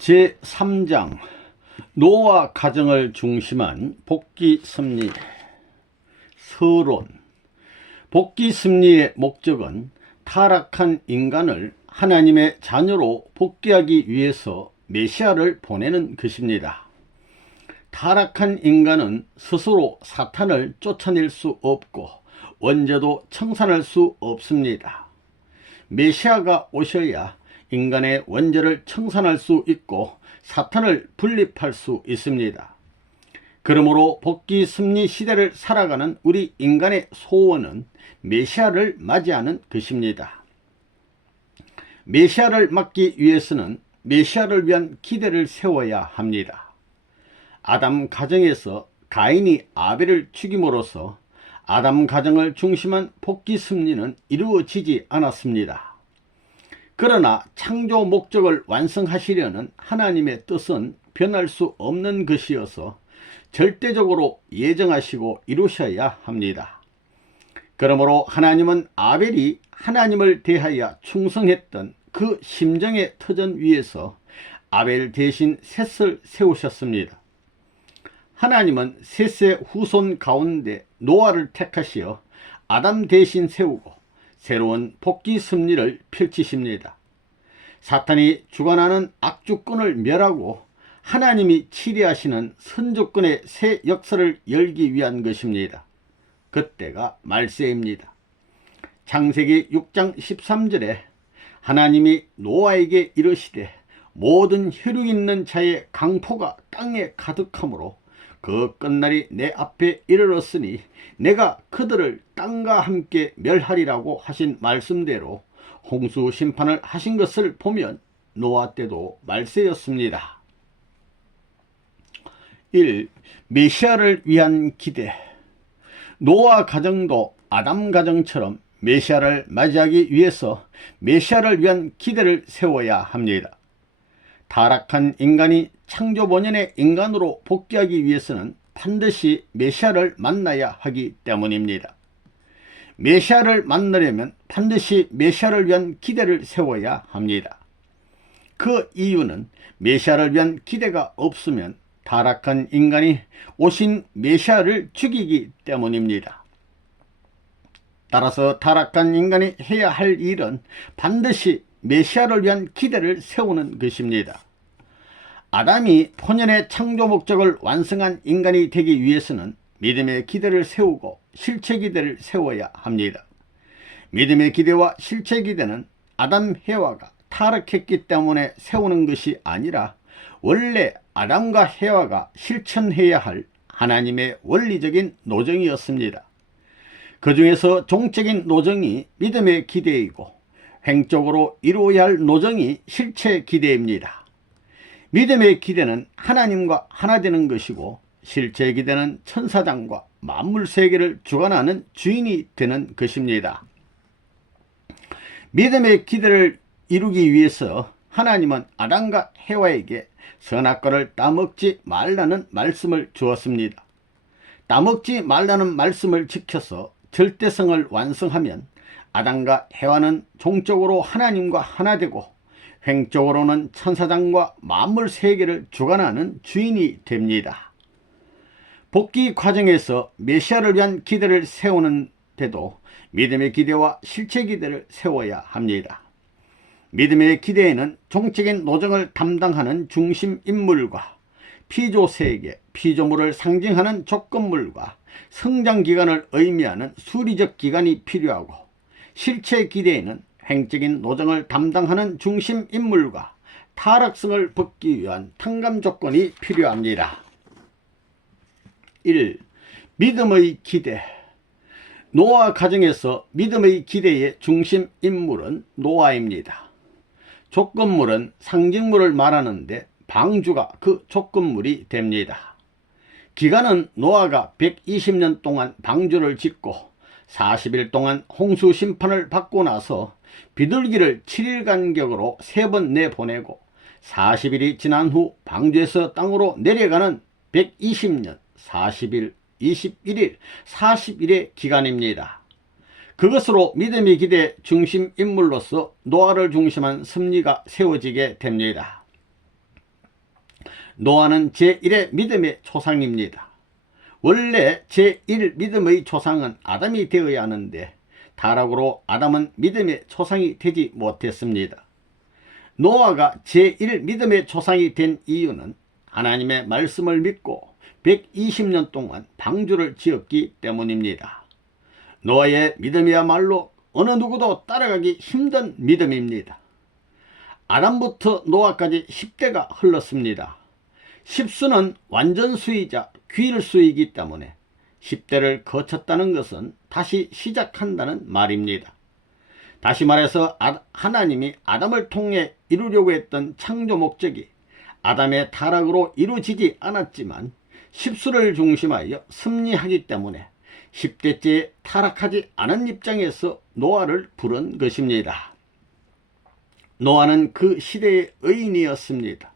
제3장 노와 가정을 중심한 복귀 섭리. 서론. 복귀 섭리의 목적은 타락한 인간을 하나님의 자녀로 복귀하기 위해서 메시아를 보내는 것입니다. 타락한 인간은 스스로 사탄을 쫓아낼 수 없고 원죄도 청산할 수 없습니다. 메시아가 오셔야 인간의 원죄를 청산할 수 있고 사탄을 분립할 수 있습니다. 그러므로 복귀 섭리 시대를 살아가는 우리 인간의 소원은 메시아를 맞이하는 것입니다. 메시아를 맞기 위해서는 메시아를 위한 기대를 세워야 합니다. 아담 가정에서 가인이 아벨을 죽임으로써 아담 가정을 중심한 복귀 섭리는 이루어지지 않았습니다. 그러나 창조 목적을 완성하시려는 하나님의 뜻은 변할 수 없는 것이어서 절대적으로 예정하시고 이루셔야 합니다. 그러므로 하나님은 아벨이 하나님을 대하여 충성했던 그 심정의 터전 위에서 아벨 대신 셋을 세우셨습니다. 하나님은 셋의 후손 가운데 노아를 택하시어 아담 대신 세우고 새로운 복귀 섭리를 펼치십니다. 사탄이 주관하는 악주권을 멸하고 하나님이 치리하시는 선주권의 새 역사를 열기 위한 것입니다. 그때가 말세입니다. 창세기 6장 13절에 하나님이 노아에게 이르시되 모든 혈육 있는 자의 강포가 땅에 가득하므로 그 끝날이 내 앞에 이르렀으니 내가 그들을 땅과 함께 멸하리라고 하신 말씀대로 홍수 심판을 하신 것을 보면 노아 때도 말세였습니다. 1. 메시아를 위한 기대. 노아 가정도 아담 가정처럼 메시아를 맞이하기 위해서 메시아를 위한 기대를 세워야 합니다. 타락한 인간이 창조 본연의 인간으로 복귀하기 위해서는 반드시 메시아를 만나야 하기 때문입니다. 메시아를 만나려면 반드시 메시아를 위한 기대를 세워야 합니다. 그 이유는 메시아를 위한 기대가 없으면 타락한 인간이 오신 메시아를 죽이기 때문입니다. 따라서 타락한 인간이 해야 할 일은 반드시 메시아를 위한 기대를 세우는 것입니다. 아담이 본연의 창조 목적을 완성한 인간이 되기 위해서는 믿음의 기대를 세우고 실체 기대를 세워야 합니다. 믿음의 기대와 실체 기대는 아담 해와가 타락했기 때문에 세우는 것이 아니라 원래 아담과 해와가 실천해야 할 하나님의 원리적인 노정이었습니다. 그 중에서 종적인 노정이 믿음의 기대이고 횡적으로 이루어야 할 노정이 실체 기대입니다. 믿음의 기대는 하나님과 하나 되는 것이고 실제 기대는 천사장과 만물 세계를 주관하는 주인이 되는 것입니다. 믿음의 기대를 이루기 위해서 하나님은 아담과 해와에게 선악과를 따먹지 말라는 말씀을 주었습니다. 따먹지 말라는 말씀을 지켜서 절대성을 완성하면 아담과 해와는 종적으로 하나님과 하나 되고 횡적으로는 천사장과 만물 세계를 주관하는 주인이 됩니다. 복귀 과정에서 메시아를 위한 기대를 세우는 데도 믿음의 기대와 실체 기대를 세워야 합니다. 믿음의 기대에는 종적인 노정을 담당하는 중심 인물과 피조 세계, 피조물을 상징하는 조건물과 성장 기간을 의미하는 수리적 기간이 필요하고 실체 기대에는 횡적인 노정을 담당하는 중심 인물과 타락성을 벗기 위한 탕감 조건이 필요합니다. 1. 믿음의 기대. 노아 가정에서 믿음의 기대의 중심 인물은 노아입니다. 조건물은 상징물을 말하는데 방주가 그 조건물이 됩니다. 기간은 노아가 120년 동안 방주를 짓고 40일 동안 홍수 심판을 받고 나서 비둘기를 7일 간격으로 3번 내보내고 40일이 지난 후 방주에서 땅으로 내려가는 120년, 40일, 21일, 40일의 기간입니다. 그것으로 믿음의 기대 중심 인물로서 노아를 중심한 섭리가 세워지게 됩니다. 노아는 제1의 믿음의 조상입니다. 원래 제1 믿음의 조상은 아담이 되어야 하는데 타락으로 아담은 믿음의 조상이 되지 못했습니다. 노아가 제1 믿음의 조상이 된 이유는 하나님의 말씀을 믿고 120년 동안 방주를 지었기 때문입니다. 노아의 믿음이야말로 어느 누구도 따라가기 힘든 믿음입니다. 아담부터 노아까지 10대가 흘렀습니다. 10수는 완전수이자 귀일수이기 때문에 10대를 거쳤다는 것은 다시 시작한다는 말입니다. 다시 말해서 하나님이 아담을 통해 이루려고 했던 창조 목적이 아담의 타락으로 이루어지지 않았지만 10수를 중심하여 섭리하기 때문에 10대째 타락하지 않은 입장에서 노아를 부른 것입니다. 노아는 그 시대의 의인이었습니다.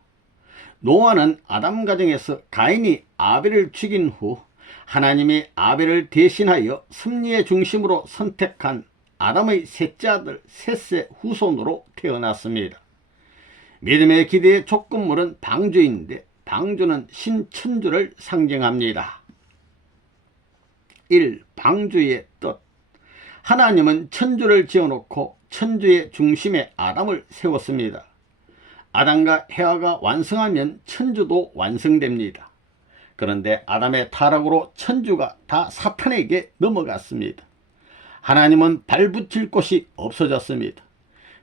노아는 아담 가정에서 가인이 아벨을 죽인 후 하나님이 아벨을 대신하여 섭리의 중심으로 선택한 아담의 셋째 아들 셋의 후손으로 태어났습니다. 믿음의 기대의 조건물은 방주인데 방주는 신천주를 상징합니다. 1. 방주의 뜻. 하나님은 천주를 지어놓고 천주의 중심에 아담을 세웠습니다. 아담과 해와가 완성하면 천주도 완성됩니다. 그런데 아담의 타락으로 천주가 다 사탄에게 넘어갔습니다. 하나님은 발붙일 곳이 없어졌습니다.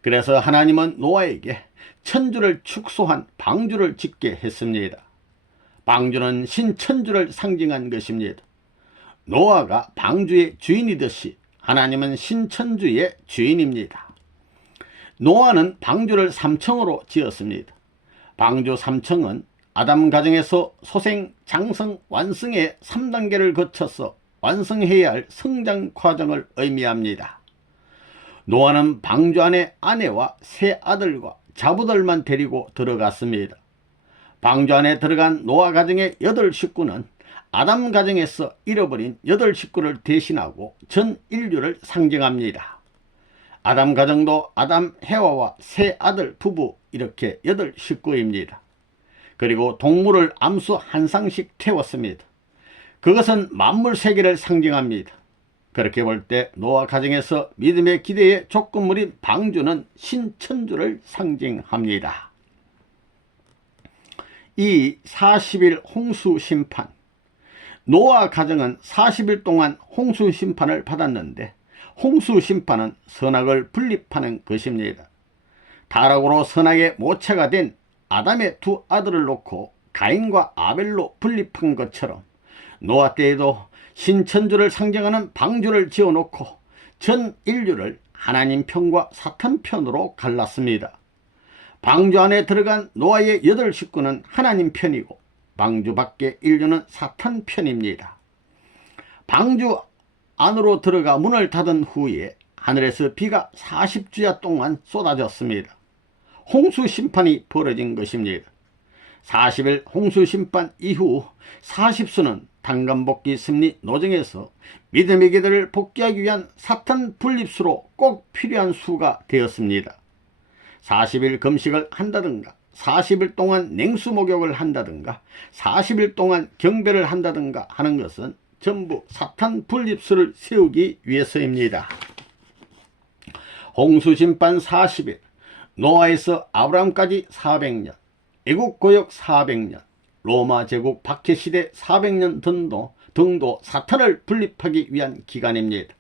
그래서 하나님은 노아에게 천주를 축소한 방주를 짓게 했습니다. 방주는 신천주를 상징한 것입니다. 노아가 방주의 주인이듯이 하나님은 신천주의 주인입니다. 노아는 방주를 3층으로 지었습니다. 방주 3층은 아담 가정에서 소생, 장성, 완성의 3단계를 거쳐서 완성해야 할 성장 과정을 의미합니다. 노아는 방주 안에 아내와 세 아들과 자부들만 데리고 들어갔습니다. 방주 안에 들어간 노아 가정의 8식구는 아담 가정에서 잃어버린 8식구를 대신하고 전 인류를 상징합니다. 아담 가정도 아담, 해와와 세 아들, 부부 이렇게 8식구입니다. 그리고 동물을 암수 한 쌍씩 태웠습니다. 그것은 만물 세계를 상징합니다. 그렇게 볼 때 노아 가정에서 믿음의 기대의 조건물인 방주는 신천주를 상징합니다. 이 40일 홍수 심판. 노아 가정은 40일 동안 홍수 심판을 받았는데 홍수 심판은 선악을 분립하는 것입니다. 타락으로 선악의 모체가 된 아담의 두 아들을 놓고 가인과 아벨로 분립한 것처럼 노아 때에도 신천주를 상징하는 방주를 지어놓고 전 인류를 하나님 편과 사탄 편으로 갈랐습니다. 방주 안에 들어간 노아의 8식구는 하나님 편이고 방주 밖의 인류는 사탄 편입니다. 방주 안으로 들어가 문을 닫은 후에 하늘에서 비가 40주야 동안 쏟아졌습니다. 홍수 심판이 벌어진 것입니다. 40일 홍수 심판 이후 40수는 당간복귀 승리 노정에서 믿음의 기대를 복귀하기 위한 사탄 분립수로 꼭 필요한 수가 되었습니다. 40일 금식을 한다든가 40일 동안 냉수 목욕을 한다든가 40일 동안 경배를 한다든가 하는 것은 전부 사탄 분립수를 세우기 위해서입니다. 홍수심판 40일, 노아에서 아브라함까지 400년, 애국고역 400년, 로마 제국 박해시대 400년 등도 사탄을 분립하기 위한 기간입니다.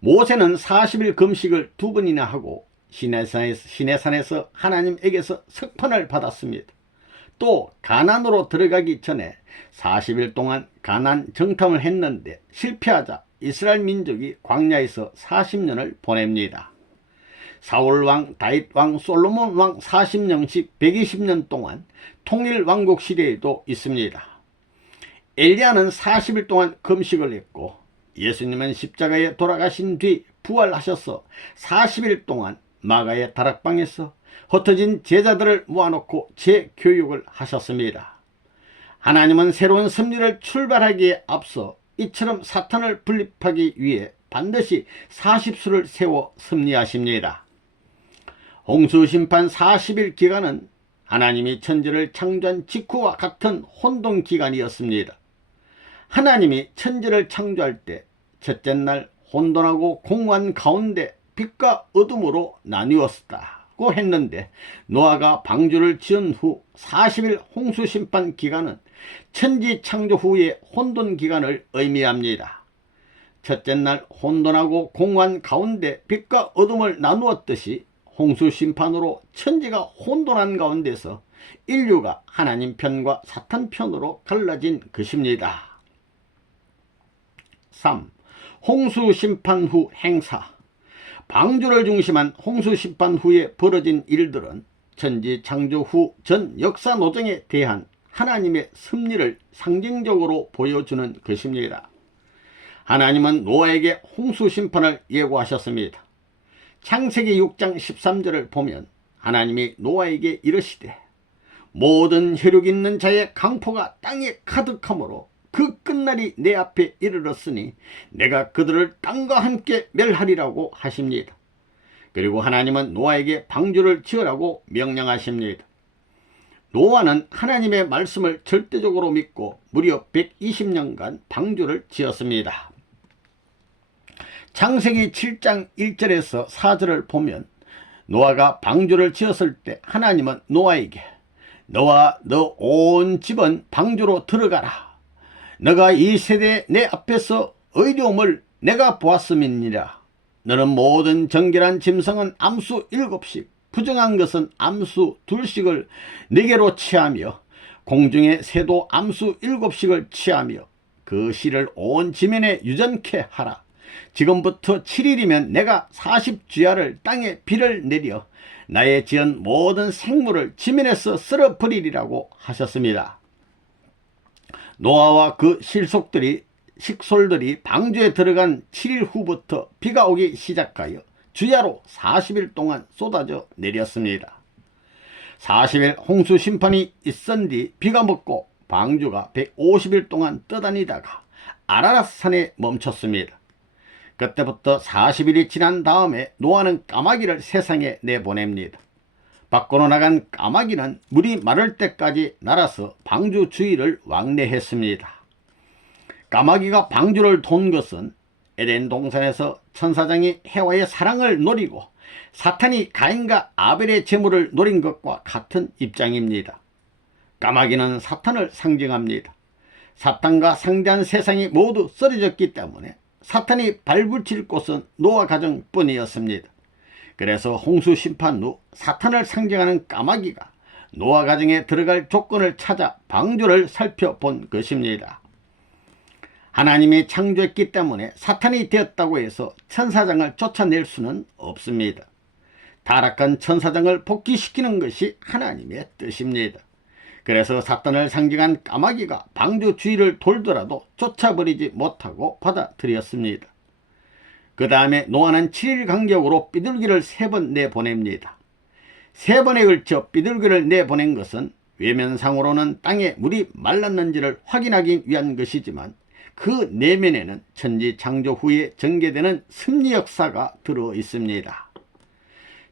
모세는 40일 금식을 2번이나 하고 시내산에서 하나님에게서 석판을 받았습니다. 또 가나안으로 들어가기 전에 40일 동안 가나안 정탐을 했는데 실패하자 이스라엘 민족이 광야에서 40년을 보냅니다. 사울왕, 다윗왕, 솔로몬왕 40년씩 120년 동안 통일왕국 시대에도 있습니다. 엘리야는 40일 동안 금식을 했고 예수님은 십자가에 돌아가신 뒤 부활하셔서 40일 동안 마가의 다락방에서 흩어진 제자들을 모아놓고 재교육을 하셨습니다. 하나님은 새로운 섭리를 출발하기에 앞서 이처럼 사탄을 분립하기 위해 반드시 40수를 세워 섭리하십니다. 홍수심판 40일 기간은 하나님이 천지를 창조한 직후와 같은 혼돈기간이었습니다. 하나님이 천지를 창조할 때 첫째 날 혼돈하고 공허한 가운데 빛과 어둠으로 나뉘었다고 했는데, 노아가 방주를 지은 후 40일 홍수 심판 기간은 천지 창조 후의 혼돈 기간을 의미합니다. 첫째 날 혼돈하고 공허한 가운데 빛과 어둠을 나누었듯이 홍수 심판으로 천지가 혼돈한 가운데서 인류가 하나님 편과 사탄 편으로 갈라진 것입니다. 3. 홍수 심판 후 행사. 방주를 중심한 홍수 심판 후에 벌어진 일들은 천지 창조 후 전 역사 노정에 대한 하나님의 섭리를 상징적으로 보여주는 것입니다. 하나님은 노아에게 홍수 심판을 예고하셨습니다. 창세기 6장 13절을 보면 하나님이 노아에게 이르시되 모든 혈육 있는 자의 강포가 땅에 가득하므로 그 끝날이 내 앞에 이르렀으니 내가 그들을 땅과 함께 멸하리라고 하십니다. 그리고 하나님은 노아에게 방주를 지으라고 명령하십니다. 노아는 하나님의 말씀을 절대적으로 믿고 무려 120년간 방주를 지었습니다. 창세기 7장 1절에서 4절을 보면 노아가 방주를 지었을 때 하나님은 노아에게 너와 너 온 집은 방주로 들어가라. 너가 이 세대에 내 앞에서 의로움을 내가 보았음이니라. 너는 모든 정결한 짐승은 암수 7씩, 부정한 것은 암수 2씩을 네개로 취하며 공중의 새도 암수 7씩을 취하며 그 씨를 온 지면에 유전케 하라. 지금부터 7일이면 내가 40주야를 땅에 비를 내려 나의 지은 모든 생물을 지면에서 쓸어버리리라고 하셨습니다. 노아와 그 식솔들이 방주에 들어간 7일 후부터 비가 오기 시작하여 주야로 40일 동안 쏟아져 내렸습니다. 40일 홍수 심판이 있은 뒤 비가 멎고 방주가 150일 동안 떠다니다가 아라랏 산에 멈췄습니다. 그때부터 40일이 지난 다음에 노아는 까마귀를 세상에 내보냅니다. 밖으로 나간 까마귀는 물이 마를 때까지 날아서 방주 주위를 왕래했습니다. 까마귀가 방주를 돈 것은 에덴 동산에서 천사장이 해와의 사랑을 노리고 사탄이 가인과 아벨의 재물을 노린 것과 같은 입장입니다. 까마귀는 사탄을 상징합니다. 사탄과 상대한 세상이 모두 쓰러졌기 때문에 사탄이 발붙일 곳은 노아 가정뿐이었습니다. 그래서 홍수 심판 후 사탄을 상징하는 까마귀가 노아 가정에 들어갈 조건을 찾아 방주를 살펴본 것입니다. 하나님이 창조했기 때문에 사탄이 되었다고 해서 천사장을 쫓아낼 수는 없습니다. 타락한 천사장을 복귀시키는 것이 하나님의 뜻입니다. 그래서 사탄을 상징한 까마귀가 방주 주위를 돌더라도 쫓아버리지 못하고 받아들였습니다. 그 다음에 노아는 7일 간격으로 비둘기를 3번 내보냅니다. 3번에 걸쳐 비둘기를 내보낸 것은 외면상으로는 땅에 물이 말랐는지를 확인하기 위한 것이지만 그 내면에는 천지 창조 후에 전개되는 섭리 역사가 들어 있습니다.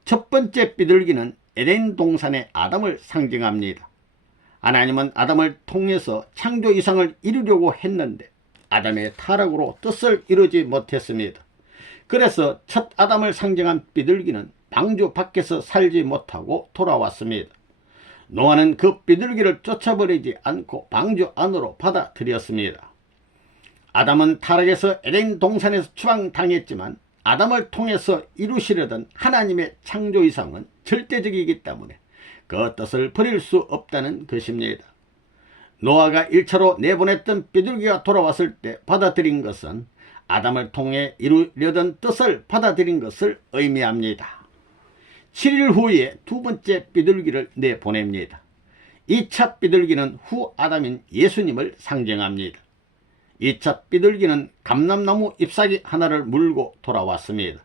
첫 번째 비둘기는 에덴 동산의 아담을 상징합니다. 하나님은 아담을 통해서 창조 이상을 이루려고 했는데 아담의 타락으로 뜻을 이루지 못했습니다. 그래서 첫 아담을 상징한 비둘기는 방주 밖에서 살지 못하고 돌아왔습니다. 노아는 그 비둘기를 쫓아버리지 않고 방주 안으로 받아들였습니다. 아담은 타락해서 에덴 동산에서 추방당했지만 아담을 통해서 이루시려던 하나님의 창조 이상은 절대적이기 때문에 그 뜻을 버릴 수 없다는 것입니다. 노아가 1차로 내보냈던 비둘기가 돌아왔을 때 받아들인 것은 아담을 통해 이루려던 뜻을 받아들인 것을 의미합니다. 7일 후에 두 번째 비둘기를 내보냅니다. 2차 비둘기는 후 아담인 예수님을 상징합니다. 2차 비둘기는 감람나무 잎사귀 하나를 물고 돌아왔습니다.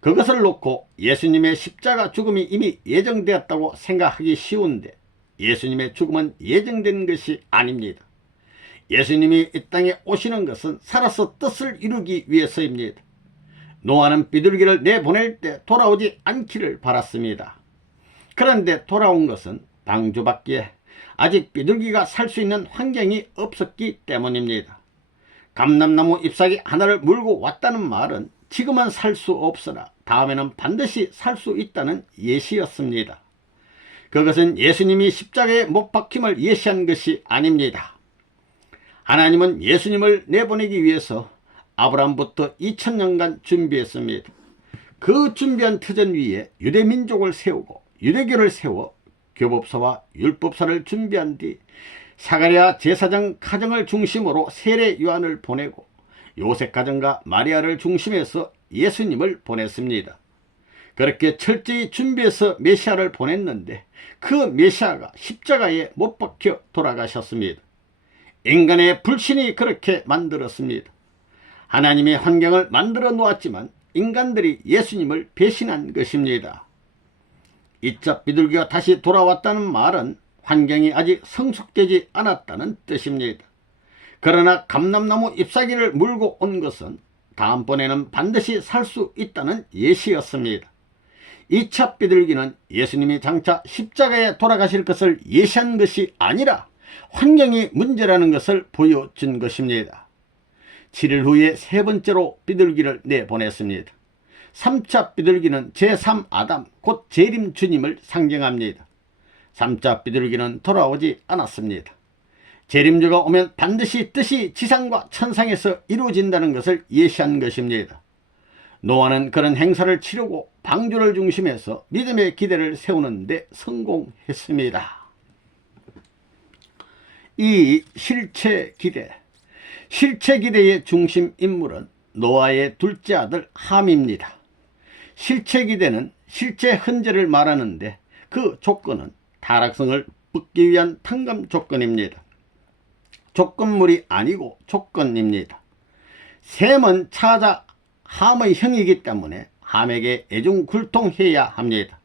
그것을 놓고 예수님의 십자가 죽음이 이미 예정되었다고 생각하기 쉬운데 예수님의 죽음은 예정된 것이 아닙니다. 예수님이 이 땅에 오시는 것은 살아서 뜻을 이루기 위해서입니다. 노아는 비둘기를 내보낼 때 돌아오지 않기를 바랐습니다. 그런데 돌아온 것은 방주받기에 아직 비둘기가 살 수 있는 환경이 없었기 때문입니다. 감람나무 잎사귀 하나를 물고 왔다는 말은 지금은 살 수 없으나 다음에는 반드시 살 수 있다는 예시였습니다. 그것은 예수님이 십자가에 못 박힘을 예시한 것이 아닙니다. 하나님은 예수님을 내보내기 위해서 아브라함부터 2000년간 준비했습니다. 그 준비한 터전 위에 유대민족을 세우고 유대교를 세워 교법서와 율법서를 준비한 뒤 사가랴 제사장 가정을 중심으로 세례 요한을 보내고 요셉 가정과 마리아를 중심해서 예수님을 보냈습니다. 그렇게 철저히 준비해서 메시아를 보냈는데 그 메시아가 십자가에 못 박혀 돌아가셨습니다. 인간의 불신이 그렇게 만들었습니다. 하나님의 환경을 만들어 놓았지만 인간들이 예수님을 배신한 것입니다. 이차 비둘기가 다시 돌아왔다는 말은 환경이 아직 성숙되지 않았다는 뜻입니다. 그러나 감람나무 잎사귀를 물고 온 것은 다음번에는 반드시 살 수 있다는 예시였습니다. 2차 비둘기는 예수님이 장차 십자가에 돌아가실 것을 예시한 것이 아니라 환경이 문제라는 것을 보여준 것입니다. 7일 후에 세 번째로 비둘기를 내보냈습니다. 3차 비둘기는 제3아담 곧 재림 주님을 상징합니다. 3차 비둘기는 돌아오지 않았습니다. 재림주가 오면 반드시 뜻이 지상과 천상에서 이루어진다는 것을 예시한 것입니다. 노아는 그런 행사를 치르고 방주를 중심해서 믿음의 기대를 세우는 데 성공했습니다. 이 실체 기대. 실체 기대의 중심 인물은 노아의 둘째 아들 함입니다. 실체 기대는 실제 현재를 말하는데 그 조건은 타락성을 붓기 위한 탕감 조건입니다. 조건물이 아니고 조건입니다. 셈은 차자 함의 형이기 때문에 함에게 애중굴통해야 합니다.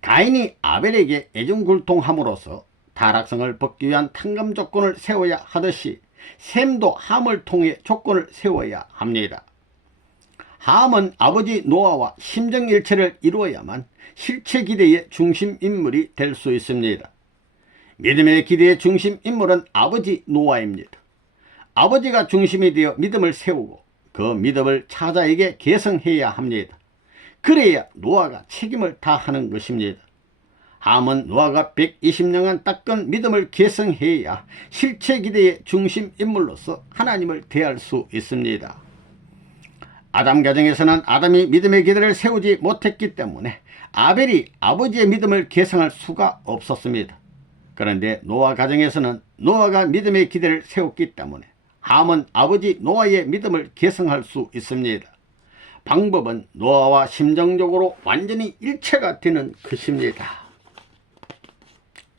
가인이 아벨에게 애중굴통함으로써 타락성을 벗기 위한 탕감 조건을 세워야 하듯이 셈도 함을 통해 조건을 세워야 합니다. 함은 아버지 노아와 심정일체를 이루어야만 실체 기대의 중심 인물이 될 수 있습니다. 믿음의 기대의 중심 인물은 아버지 노아입니다. 아버지가 중심이 되어 믿음을 세우고 그 믿음을 차자에게 계승해야 합니다. 그래야 노아가 책임을 다하는 것입니다. 함은 노아가 120년간 닦은 믿음을 계승해야 실체 기대의 중심 인물로서 하나님을 대할 수 있습니다. 아담 가정에서는 아담이 믿음의 기대를 세우지 못했기 때문에 아벨이 아버지의 믿음을 계승할 수가 없었습니다. 그런데 노아 가정에서는 노아가 믿음의 기대를 세웠기 때문에 함은 아버지 노아의 믿음을 계승할 수 있습니다. 방법은 노아와 심정적으로 완전히 일체가 되는 것입니다.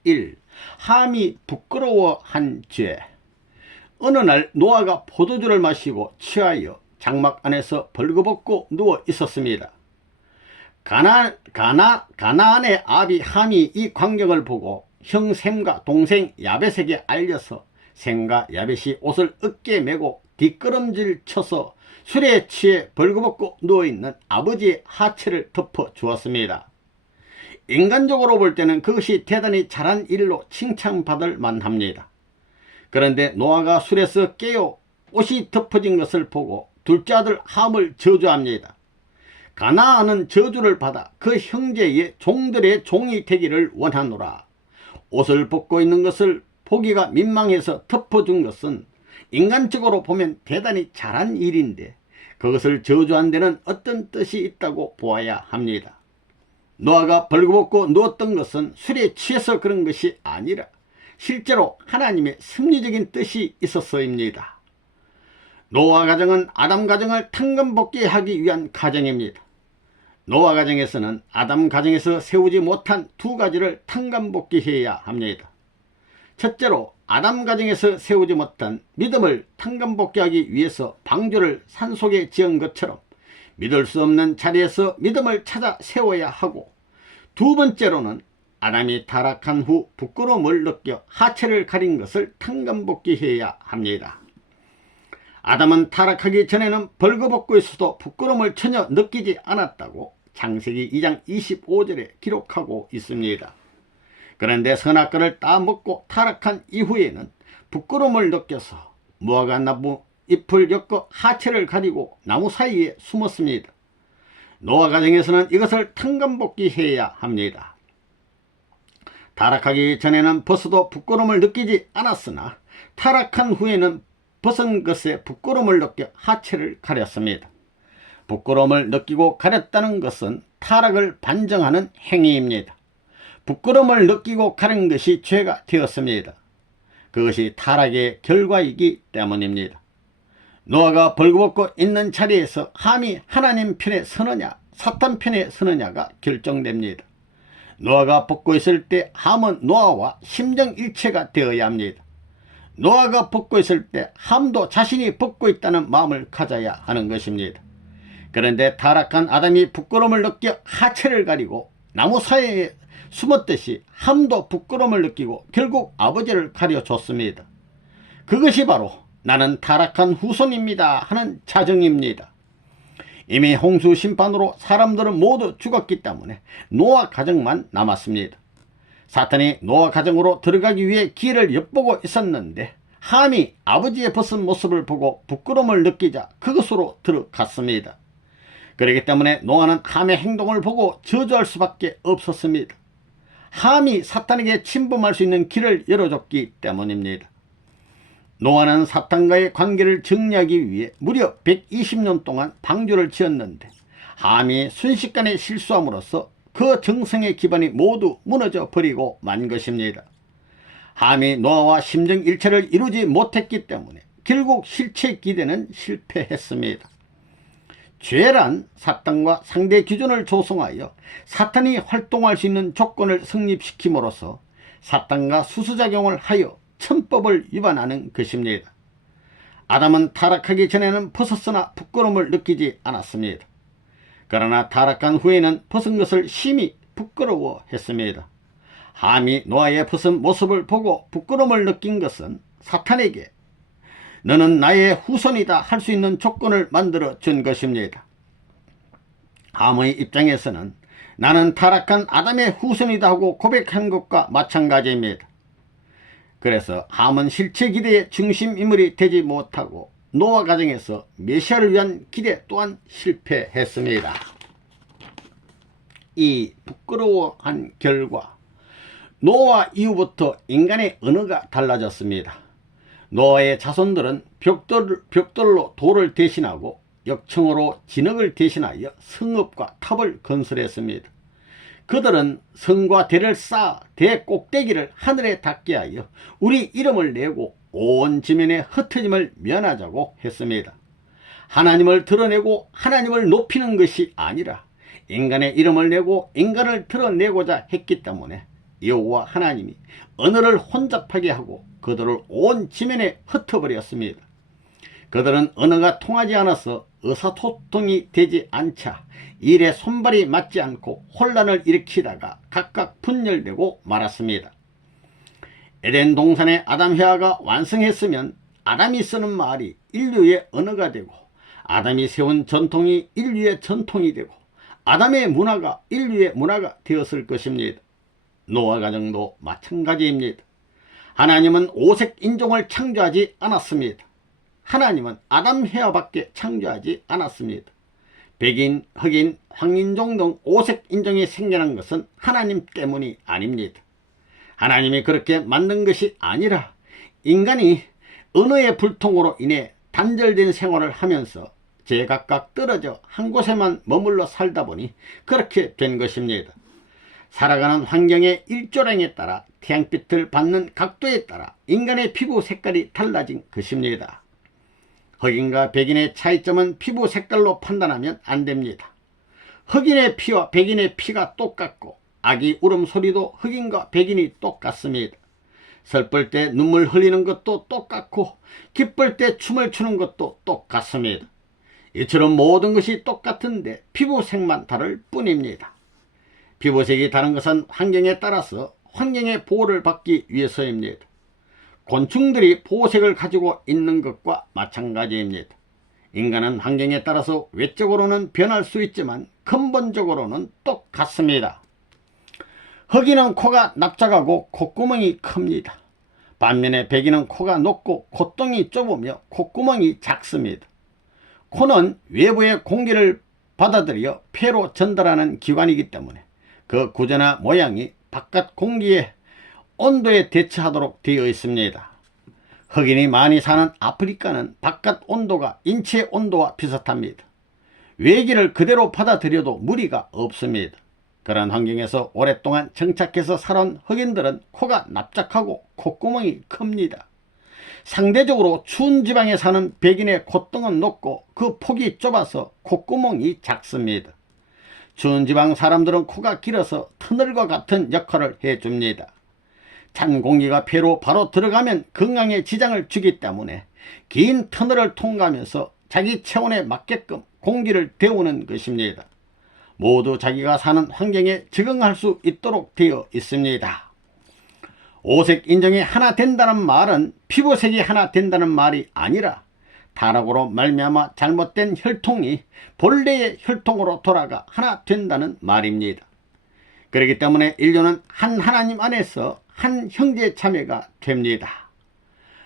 1. 함이 부끄러워한 죄. 어느 날 노아가 포도주를 마시고 취하여 장막 안에서 벌거벗고 누워 있었습니다. 가나안의 아비 함이 이 광경을 보고 형 셈과 동생 야벳에게 알려서 셈과 야벳이 옷을 어깨에 메고 뒷걸음질 쳐서 술에 취해 벌거벗고 누워있는 아버지의 하체를 덮어 주었습니다. 인간적으로 볼 때는 그것이 대단히 잘한 일로 칭찬받을 만합니다. 그런데 노아가 술에서 깨어 옷이 덮어진 것을 보고 둘째 아들 함을 저주합니다. 가나안은 저주를 받아 그 형제의 종들의 종이 되기를 원하노라. 옷을 벗고 있는 것을 보기가 민망해서 덮어준 것은 인간적으로 보면 대단히 잘한 일인데 그것을 저주한 데는 어떤 뜻이 있다고 보아야 합니다. 노아가 벌거벗고 누웠던 것은 술에 취해서 그런 것이 아니라 실제로 하나님의 섭리적인 뜻이 있었어입니다. 노아 가정은 아담 가정을 탕감벗게 하기 위한 가정입니다. 노아 가정에서는 아담 가정에서 세우지 못한 두 가지를 탕감벗게 해야 합니다. 첫째로 아담 가정에서 세우지 못한 믿음을 탕감벗게 하기 위해서 방주를 산속에 지은 것처럼 믿을 수 없는 자리에서 믿음을 찾아 세워야 하고, 두 번째로는 아담이 타락한 후 부끄러움을 느껴 하체를 가린 것을 탕감벗게 해야 합니다. 아담은 타락하기 전에는 벌거벗고 있어도 부끄러움을 전혀 느끼지 않았다고 창세기 2장 25절에 기록하고 있습니다. 그런데 선악과를 따먹고 타락한 이후에는 부끄러움을 느껴서 무화과 나무 잎을 엮어 하체를 가리고 나무 사이에 숨었습니다. 노아 가정에서는 이것을 탕감복귀해야 합니다. 타락하기 전에는 벗어도 부끄러움을 느끼지 않았으나 타락한 후에는 벗은 것에 부끄러움을 느껴 하체를 가렸습니다. 부끄러움을 느끼고 가렸다는 것은 타락을 반증하는 행위입니다. 부끄러움을 느끼고 가린 것이 죄가 되었습니다. 그것이 타락의 결과이기 때문입니다. 노아가 벌거벗고 있는 자리에서 함이 하나님 편에 서느냐 사탄 편에 서느냐가 결정됩니다. 노아가 벗고 있을 때 함은 노아와 심정일체가 되어야 합니다. 노아가 벗고 있을 때 함도 자신이 벗고 있다는 마음을 가져야 하는 것입니다. 그런데 타락한 아담이 부끄러움을 느껴 하체를 가리고 나무 사이에 숨었듯이 함도 부끄러움을 느끼고 결국 아버지를 가려줬습니다. 그것이 바로 나는 타락한 후손입니다 하는 자정입니다. 이미 홍수 심판으로 사람들은 모두 죽었기 때문에 노아 가정만 남았습니다. 사탄이 노아 가정으로 들어가기 위해 기회를 엿보고 있었는데 함이 아버지의 벗은 모습을 보고 부끄러움을 느끼자 그것으로 들어갔습니다. 그렇기 때문에 노아는 함의 행동을 보고 저주할 수밖에 없었습니다. 함이 사탄에게 침범할 수 있는 길을 열어줬기 때문입니다. 노아는 사탄과의 관계를 정리하기 위해 무려 120년 동안 방주를 지었는데 함이 순식간에 실수함으로써 그 정성의 기반이 모두 무너져 버리고 만 것입니다. 함이 노아와 심정일체를 이루지 못했기 때문에 결국 실체 기대는 실패했습니다. 죄란 사탄과 상대 기준을 조성하여 사탄이 활동할 수 있는 조건을 성립시킴으로써 사탄과 수수작용을 하여 천법을 위반하는 것입니다. 아담은 타락하기 전에는 벗었으나 부끄러움을 느끼지 않았습니다. 그러나 타락한 후에는 벗은 것을 심히 부끄러워했습니다. 함이 노아의 벗은 모습을 보고 부끄러움을 느낀 것은 사탄에게 너는 나의 후손이다 할 수 있는 조건을 만들어 준 것입니다. 함의 입장에서는 나는 타락한 아담의 후손이다 하고 고백한 것과 마찬가지입니다. 그래서 함은 실체 기대의 중심인물이 되지 못하고 노아 가정에서 메시아를 위한 기대 또한 실패했습니다. 이 부끄러워한 결과 노아 이후부터 인간의 언어가 달라졌습니다. 노아의 자손들은 벽돌로 돌을 대신하고 역청으로 진흙을 대신하여 성읍과 탑을 건설했습니다. 그들은 성과 대를 쌓아 대 꼭대기를 하늘에 닿게 하여 우리 이름을 내고 온 지면의 흩어짐을 면하자고 했습니다. 하나님을 드러내고 하나님을 높이는 것이 아니라 인간의 이름을 내고 인간을 드러내고자 했기 때문에 여호와 하나님이 언어를 혼잡하게 하고 그들을 온 지면에 흩어버렸습니다. 그들은 언어가 통하지 않아서 의사소통이 되지 않자 일에 손발이 맞지 않고 혼란을 일으키다가 각각 분열되고 말았습니다. 에덴 동산의 아담 해와가 완성했으면 아담이 쓰는 말이 인류의 언어가 되고 아담이 세운 전통이 인류의 전통이 되고 아담의 문화가 인류의 문화가 되었을 것입니다. 노아 가정도 마찬가지입니다. 하나님은 오색 인종을 창조하지 않았습니다. 하나님은 아담 해와밖에 창조하지 않았습니다. 백인, 흑인, 황인종 등 오색 인종이 생겨난 것은 하나님 때문이 아닙니다. 하나님이 그렇게 만든 것이 아니라 인간이 언어의 불통으로 인해 단절된 생활을 하면서 제각각 떨어져 한 곳에만 머물러 살다 보니 그렇게 된 것입니다. 살아가는 환경의 일조량에 따라 태양빛을 받는 각도에 따라 인간의 피부 색깔이 달라진 것입니다. 흑인과 백인의 차이점은 피부 색깔로 판단하면 안됩니다. 흑인의 피와 백인의 피가 똑같고 아기 울음소리도 흑인과 백인이 똑같습니다. 슬플 때 눈물 흘리는 것도 똑같고 기쁠 때 춤을 추는 것도 똑같습니다. 이처럼 모든 것이 똑같은데 피부색만 다를 뿐입니다. 피부색이 다른 것은 환경에 따라서 환경의 보호를 받기 위해서입니다. 곤충들이 보호색을 가지고 있는 것과 마찬가지입니다. 인간은 환경에 따라서 외적으로는 변할 수 있지만 근본적으로는 똑같습니다. 흑인은 코가 납작하고 콧구멍이 큽니다. 반면에 백인은 코가 높고 콧등이 좁으며 콧구멍이 작습니다. 코는 외부의 공기를 받아들여 폐로 전달하는 기관이기 때문에 그 구조나 모양이 바깥 공기의 온도에 대처하도록 되어 있습니다. 흑인이 많이 사는 아프리카는 바깥 온도가 인체 온도와 비슷합니다. 외기를 그대로 받아들여도 무리가 없습니다. 그런 환경에서 오랫동안 정착해서 살아온 흑인들은 코가 납작하고 콧구멍이 큽니다. 상대적으로 추운 지방에 사는 백인의 콧등은 높고 그 폭이 좁아서 콧구멍이 작습니다. 추운 지방 사람들은 코가 길어서 터널과 같은 역할을 해줍니다. 찬 공기가 폐로 바로 들어가면 건강에 지장을 주기 때문에 긴 터널을 통과하면서 자기 체온에 맞게끔 공기를 데우는 것입니다. 모두 자기가 사는 환경에 적응할 수 있도록 되어 있습니다. 오색 인종이 하나 된다는 말은 피부색이 하나 된다는 말이 아니라 타락으로 말미암아 잘못된 혈통이 본래의 혈통으로 돌아가 하나 된다는 말입니다. 그렇기 때문에 인류는 한 하나님 안에서 한 형제 자매가 됩니다.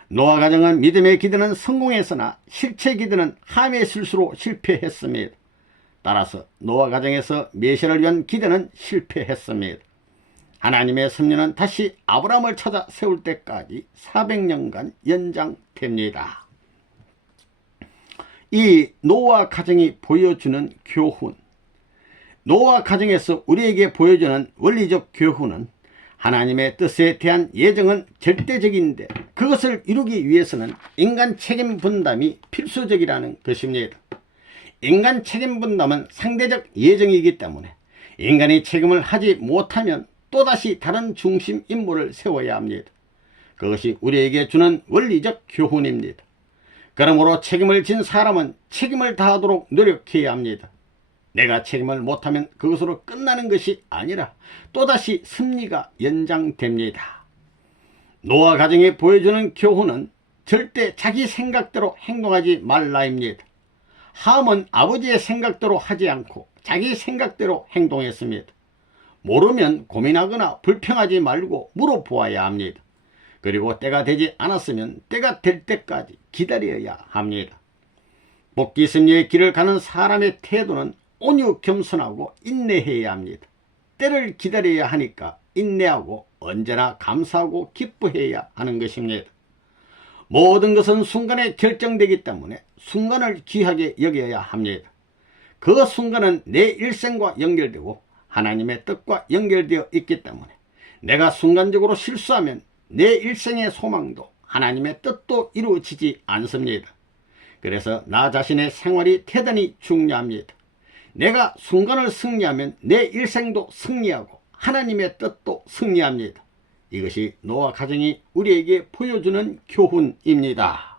노아 가정은 믿음의 기도는 성공했으나 실체 기도는 함의 실수로 실패했습니다. 따라서 노아 가정에서 메시아를 위한 기도는 실패했습니다. 하나님의 섭리는 다시 아브라함을 찾아 세울 때까지 400년간 연장됩니다. 이 노아 가정이 보여주는 교훈, 노아 가정에서 우리에게 보여주는 원리적 교훈은 하나님의 뜻에 대한 예정은 절대적인데 그것을 이루기 위해서는 인간 책임 분담이 필수적이라는 것입니다. 인간 책임 분담은 상대적 예정이기 때문에 인간이 책임을 하지 못하면 또다시 다른 중심 인물을 세워야 합니다. 그것이 우리에게 주는 원리적 교훈입니다. 그러므로 책임을 진 사람은 책임을 다하도록 노력해야 합니다. 내가 책임을 못하면 그것으로 끝나는 것이 아니라 또다시 섭리가 연장됩니다. 노아 가정이 보여주는 교훈은 절대 자기 생각대로 행동하지 말라입니다. 함은 아버지의 생각대로 하지 않고 자기 생각대로 행동했습니다. 모르면 고민하거나 불평하지 말고 물어보아야 합니다. 그리고 때가 되지 않았으면 때가 될 때까지 기다려야 합니다. 복귀 섭리의 길을 가는 사람의 태도는 온유 겸손하고 인내해야 합니다. 때를 기다려야 하니까 인내하고 언제나 감사하고 기뻐해야 하는 것입니다. 모든 것은 순간에 결정되기 때문에 순간을 귀하게 여겨야 합니다. 그 순간은 내 일생과 연결되고 하나님의 뜻과 연결되어 있기 때문에 내가 순간적으로 실수하면 내 일생의 소망도 하나님의 뜻도 이루어지지 않습니다. 그래서 나 자신의 생활이 대단히 중요합니다. 내가 순간을 승리하면 내 일생도 승리하고 하나님의 뜻도 승리합니다. 이것이 노아 가정이 우리에게 보여주는 교훈입니다.